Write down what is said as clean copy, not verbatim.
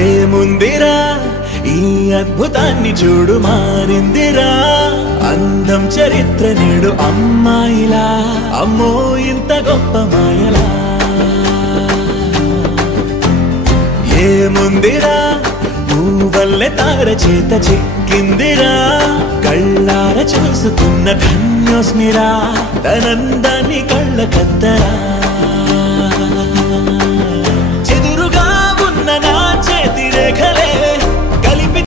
ఏముందిరా ఈ అద్భుతాన్ని చూడు మారిందిరా అందం చరిత్ర నేడు అమ్మాయిలా అమ్మో ఇంత గొప్ప మాయలా ఏముందిరా నువ్వల్లే తార చేత చిక్కిందిరా కళ్ళార చూసుకున్న ధన్యోస్మిరా తనందాన్ని కళ్ళ కద్దరా